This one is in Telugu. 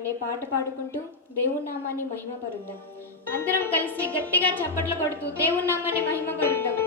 అనే పాట పాడుకుంటూ దేవుని నామాన్ని మహిమ పరుద్దాం అందరం కలిసి గట్టిగా చప్పట్లు కొడుతూ దేవుని నామాన్ని మహిమ పరుద్దాం